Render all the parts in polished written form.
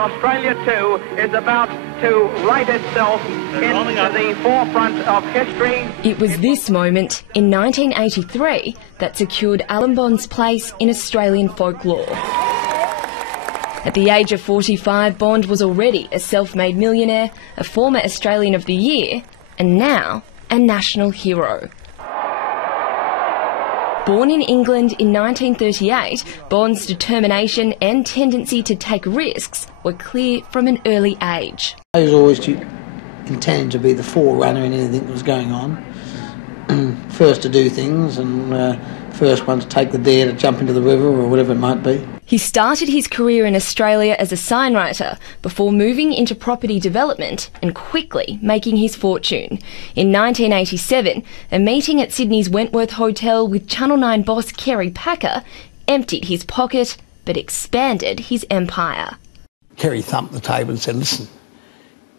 Australia, too, is about to write itself into the forefront of history. It was this moment in 1983 that secured Alan Bond's place in Australian folklore. At the age of 45, Bond was already a self-made millionaire, a former Australian of the Year, and now a national hero. Born in England in 1938, Bond's determination and tendency to take risks were clear from an early age. I was always intended to be the forerunner in anything that was going on. First to do things and first one to take the dare to jump into the river or whatever it might be. He started his career in Australia as a signwriter before moving into property development and quickly making his fortune. In 1987, a meeting at Sydney's Wentworth Hotel with Channel 9 boss Kerry Packer emptied his pocket but expanded his empire. Kerry thumped the table and said, "Listen,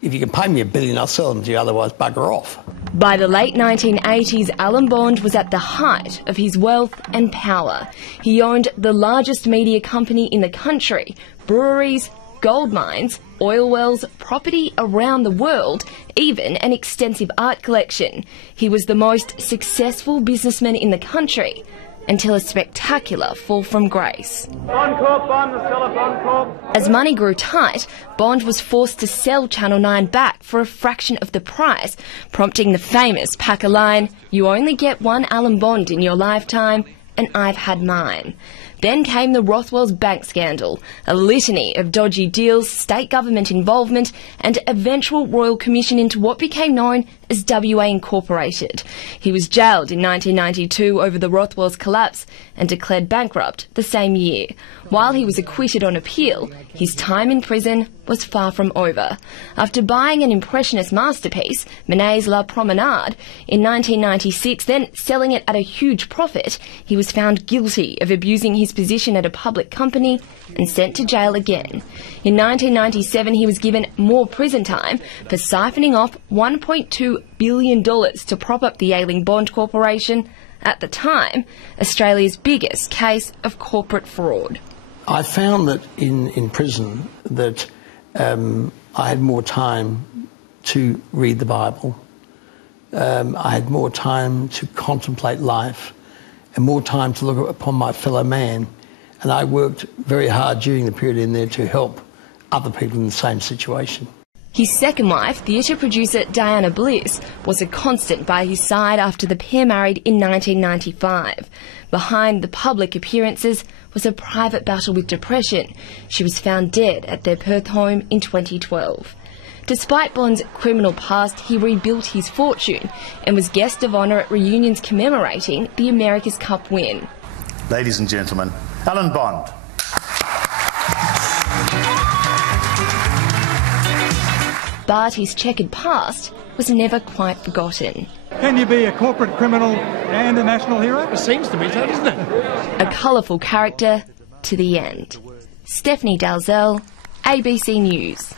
if you can pay me $1 billion, I'll sell them to you, otherwise bugger off." By the late 1980s, Alan Bond was at the height of his wealth and power. He owned the largest media company in the country, breweries, gold mines, oil wells, property around the world, even an extensive art collection. He was the most successful businessman in the country, until a spectacular fall from grace. Bond Corp, Bond, the seller, Bond Corp. As money grew tight, Bond was forced to sell Channel 9 back for a fraction of the price, prompting the famous Packer line, "You only get one Alan Bond in your lifetime, and I've had mine." Then came the Rothwell's bank scandal, a litany of dodgy deals, state government involvement, and eventual royal commission into what became known as WA Incorporated. He was jailed in 1992 over the Rothwell's collapse and declared bankrupt the same year. While he was acquitted on appeal, his time in prison was far from over. After buying an impressionist masterpiece, Manet's La Promenade, in 1996, then selling it at a huge profit, he was found guilty of abusing his position at a public company and sent to jail again. In 1997, he was given more prison time for siphoning off $1.2 billion to prop up the ailing Bond Corporation, at the time, Australia's biggest case of corporate fraud. I found that in prison that I had more time to read the Bible. I had more time to contemplate life and more time to look upon my fellow man. And I worked very hard during the period in there to help other people in the same situation. His second wife, theatre producer Diana Bliss, was a constant by his side after the pair married in 1995. Behind the public appearances was a private battle with depression. She was found dead at their Perth home in 2012. Despite Bond's criminal past, he rebuilt his fortune and was guest of honour at reunions commemorating the America's Cup win. Ladies and gentlemen, Alan Bond. But his checkered past was never quite forgotten. Can you be a corporate criminal and a national hero? It seems to be so, doesn't it? A colourful character to the end. Stephanie Dalzell, ABC News.